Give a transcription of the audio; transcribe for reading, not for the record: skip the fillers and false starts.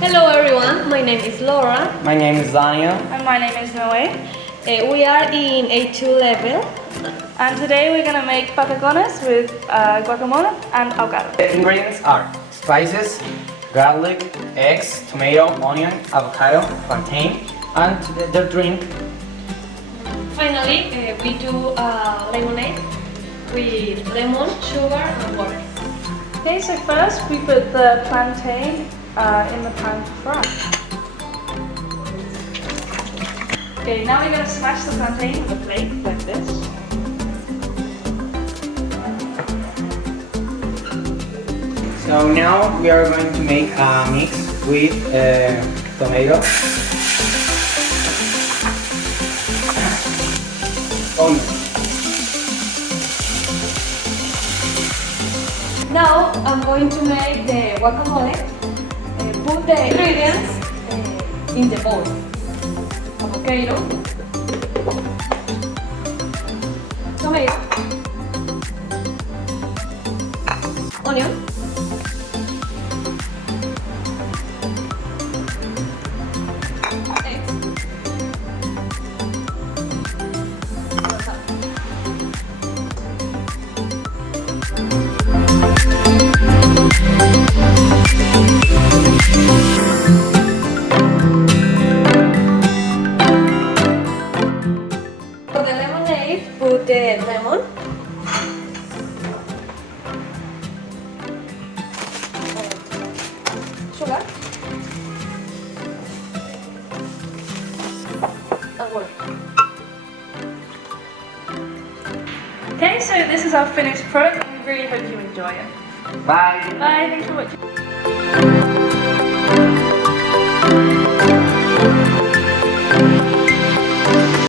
Hello everyone, my name is Laura. My name is Daniel. And my name is Noe. We are in A2 level. And today we're gonna make patacones with guacamole and avocado. The ingredients are spices, garlic, eggs, tomato, onion, avocado, plantain, and the drink. Finally, we do lemonade with lemon, sugar and water. Okay, so first we put the plantain in the pan to fry. Okay, now we're gonna smash the plantain with a plate like this. So now we are going to make a mix with tomato, onion. Now I'm going to make the guacamole. Put the ingredients in the bowl. Avocado, tomato, onion, eggs, for the lemonade, put the lemon, sugar, and water. Okay, so this is our finished product and we really hope you enjoy it. Bye. Bye, thanks for watching.